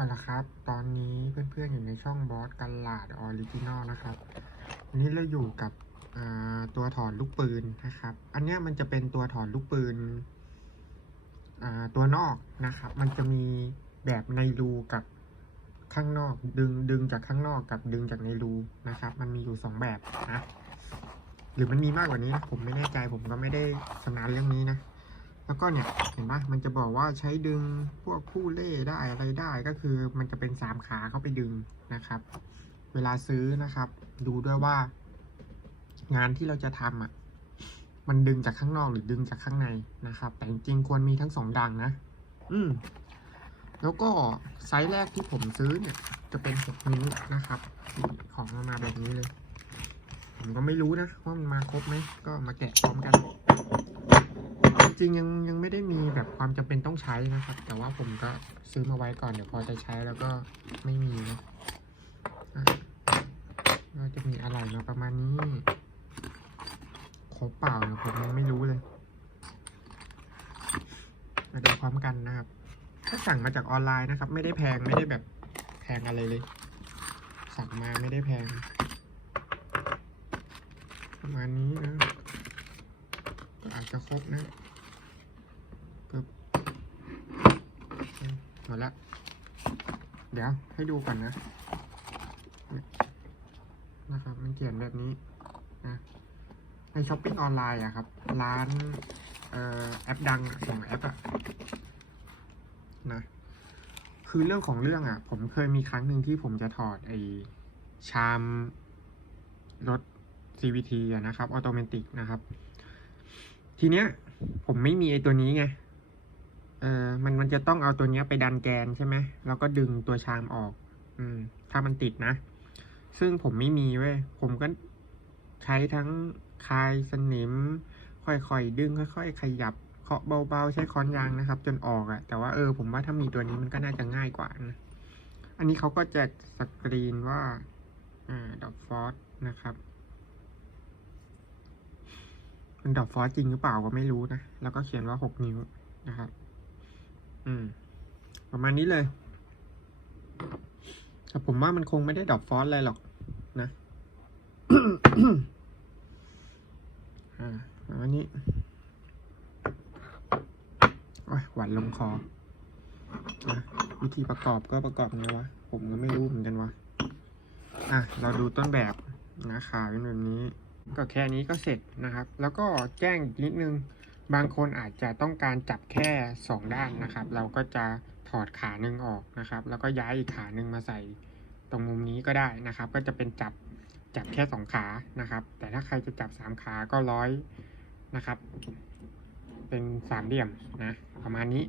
เอาละครับ ตอนนี้เพื่อนๆอยู่ในช่องบอสกันลาดออริจินอลนะครับวันนี้เราอยู่กับตัวถอดลูกปืนนะครับ อันนี้มันจะเป็นตัวถอดลูกปืนตัวนอกนะครับ มันจะมีแบบในรูกับข้างนอกดึงดึงจากข้างนอกกับดึงจากในรูนะครับ มันมีอยู่สองแบบนะหรือมันมีมากกว่านี้นะผมไม่แน่ใจผมก็ไม่ได้ชำนาญเรื่องนี้นะ แล้วก็เนี่ยเห็นปะมันจะบอกว่าใช้ดึงพวกคู่เล่ได้อะไรได้ก็คือมันจะเป็นสามขาเข้าไปดึงนะครับ เวลาซื้อนะครับ ดูด้วยว่า งานที่เราจะทำอะมันดึงจากข้างนอกหรือดึงจากข้างในนะครับ แต่จริงๆควรมีทั้งสองดังนะ อืมแล้วก็ไซส์แรกที่ผมซื้อเนี่ย จะเป็นหกนิ้วนะครับ ของมันมาแบบนี้เลย ผมก็ไม่รู้นะว่ามันมาครบไหมก็มาแกะพร้อมกันจ ริงๆยังยังไม่ได้มีแบบความจำเป็นต้องใช้นะครับ แต่ว่าผมก็ซื้อมาไว้ก่อนเดี๋ยวพอจะใช้แล้วก็ไม่มีนะก็จะมีอะไรมาประมาณนี้ครบเปล่าเนี่ยผมยังไม่รู้เลย มาดูพร้อมกันนะครับ ถ้าสั่งมาจากออนไลน์นะครับ ไม่ได้แพงไม่ได้แบบแพงอะไรเลย สั่งมาไม่ได้แพง ประมาณนี้นะก็อาจจะครบนะปึ๊บห มดแล้วเดี๋ยวให้ดูก่อนนะนะครับมันเขียนแบบนี้นะในช้อปปิ้งออนไลน์อะครับ ร้านออแอปดังอะสองแอปอะนะคือเรื่องของเรื่องอะผมเคยมีครั้งหนึ่งที่ผมจะถอดไอชามรถ CVT อะนะครับออโตเมติกนะครับ ทีเนี้ย ผมไม่มีไอตัวนี้ไง เออมันมันจะต้องเอาตัวเนี้ยไปดันแกนใช่ไหมแล้วก็ดึงตัวชามออก อืม ถ้ามันติดนะ ซึ่งผมไม่มีเว้ย ผมก็ใช้ทั้งคลายสนิม ค่อยๆดึง ค่อย ๆ ขยับเคาะเบาๆ ใช้ค้อนยางนะครับ จนออกอะแต่ว่าเออผมว่าถ้ามีตัวนี้มันก็น่าจะง่ายกว่านะ อันนี้เขาก็จะสกรีนว่าอ่าดอกฟอสนะครับมันดอกฟอสจริงหรือเปล่าก็ไม่รู้นะ แล้วก็เขียนว่าหกนิ้วนะครับ อืม ประมาณนี้เลย แต่ผมว่ามันคงไม่ได้ดอกฟอสอะไรหรอกนะอ่านี้โอ้ยหวานลงคออวิธีประกอบก็ประกอบไงวะ ผมก็ไม่รู้เหมือนกันวะอะ เราดูต้นแบบนะขาเป็นแบบนี้ ก็แค่นี้ก็เสร็จนะครับ แล้วก็แจ้งอีกนิดนึง บางคนอาจจะต้องการจับแค่สองด้านนะครับ เราก็จะถอดขาหนึ่งออกนะครับ แล้วก็ย้ายอีกขาหนึ่งมาใส่ตรงมุมนี้ก็ได้นะครับ ก็จะเป็นจับจับแค่สองขานะครับ แต่ถ้าใครจะจับสามขาก็ร้อยนะครับ เป็นสามเหลี่ยมนะประมาณนี้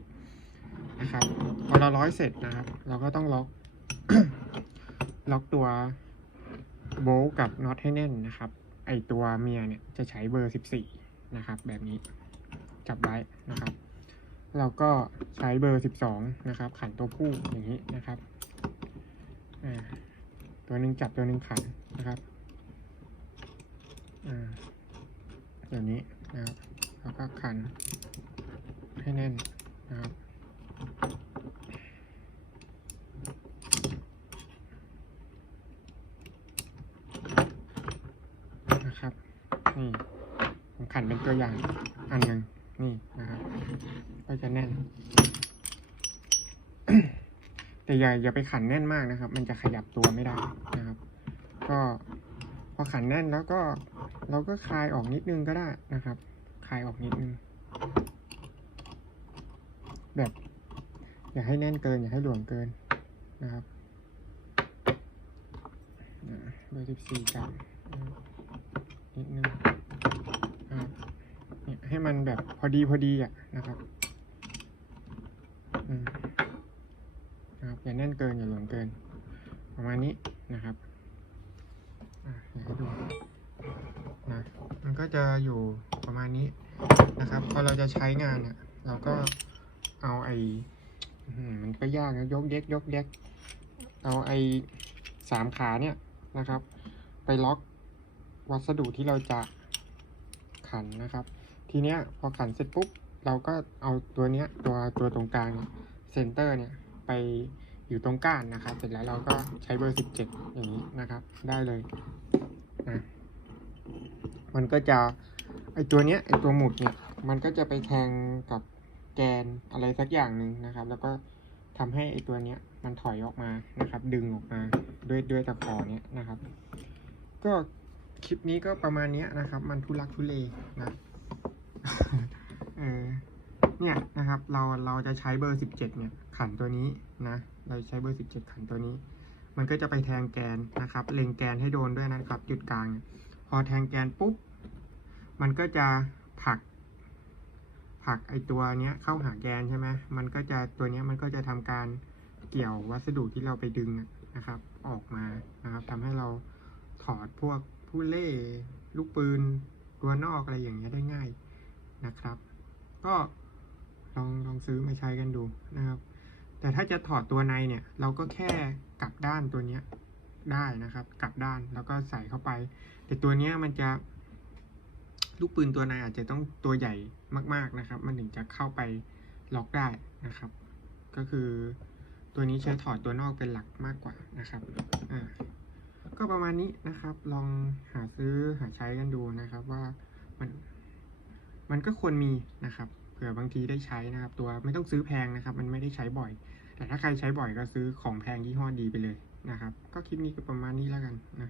นะครับพอเราร้อยเสร็จนะครับ เราก็ต้องล็อกล็อกตัวโบล์กับน็อตให้แน่นนะครับ ไอตัวเมียเนี่ยจะใช้เบอร์ 14 นะครับ แบบนี้ จับไว้นะครับ เราก็ใช้เบอร์ 12 นะครับ ขันตัวผู้อย่างนี้นะครับอ่าตัวหนึ่งจับตัวหนึ่งขันนะครับอ่าแบบนี้นะครับ แล้วก็ขันให้แน่นนะครับนะครับ นี่ผมขันเป็นตัวอย่างอันหนึ่ง นี่นะครับก็จะแน่น แต่อย่าอย่าไปขันแน่นมากนะครับ มันจะขยับตัวไม่ได้นะครับ ก็พอขันแน่นแล้วก็เราก็คลายออกนิดนึงก็ได้นะครับ คลายออกนิดนึง แบบ อย่าให้แน่นเกิน อย่าให้หลวมเกินนะครับเบอร์สิบสี่จันะครับนิดนึง ให้มันแบบพอดีพอดีอะนะครับอืมนะครับอย่าแน่นเกินอย่าหลวมเกิน ประมาณนี้นะครับอะเดี๋ยวให้ดูนะมันก็จะอยู่ประมาณนี้นะครับ พอเราจะใช้งานเนี่ยเราก็เอาไอ้มันก็ยากนะยกเด็กยกเด็กเอาไอ้สามขาเนี่ยนะครับ ไปล็อกวัสดุที่เราจะขันนะครับ ทีเนี้ยพอขันเสร็จปุ๊บ เราก็เอาตัวเนี้ยตัวตัวตรงกลางเซนเตอร์เนี่ยไปอยู่ตรงก้านนะครับ เสร็จแล้วเราก็ใช้เบอร์สิบเจ็ดอย่างนี้นะครับ ได้เลยนะมันก็จะไอตัวเนี้ยไอตัวหมุดเนี่ยมันก็จะไปแทงกับแกนอะไรสักอย่างหนึ่งนะครับ แล้วก็ทำให้ไอตัวเนี้ยมันถอยออกมานะครับ ดึงออกมาด้วยด้วยตะขอเนี้ยนะครับ ก็คลิปนี้ก็ประมาณเนี้ยนะครับ มันทุลักทุเลนะ เออเนี่ยนะครับเราเราจะใช้เบอร์สิบเจ็ดเนี่ยขันตัวนี้นะเราใช้เบอร์สิบเจ็ดขันตัวนี้ มันก็จะไปแทงแกนนะครับ เล็งแกนให้โดนด้วยนะครับ จุดกลางเนี่ยพอแทงแกนปุ๊บมันก็จะผลักผลักไอตัวเนี้ยเข้าหาแกนใช่ไหมมันก็จะตัวเนี้ยมันก็จะทำการเกี่ยววัสดุที่เราไปดึงนะครับ ออกมานะครับทำให้เราถอดพวกผู้เล่ลูกปืนตัวนอกอะไรอย่างเงี้ยได้ง่ายนะครับ ก็ลองลองซื้อมาใช้กันดูนะครับ แต่ถ้าจะถอดตัวในเนี่ย เราก็แค่กลับด้านตัวเนี้ยได้นะครับ กลับด้านแล้วก็ใส่เข้าไป แต่ตัวเนี้ยมันจะ ลูกปืนตัวในอาจจะต้องตัวใหญ่มาก ๆนะครับ มันถึงจะเข้าไปล็อกได้นะครับ ก็คือตัวนี้ใช้ถอดตัวนอกเป็นหลักมากกว่านะครับอ่าก็ประมาณนี้นะครับ ลองหาซื้อหาใช้กันดูนะครับว่ามัน มันก็ควรมีนะครับ เผื่อบางทีได้ใช้นะครับ ตัวไม่ต้องซื้อแพงนะครับ มันไม่ได้ใช้บ่อย แต่ถ้าใครใช้บ่อยก็ซื้อของแพงยี่ห้อดีไปเลยนะครับ ก็คลิปนี้ก็ประมาณนี้แล้วกันนะ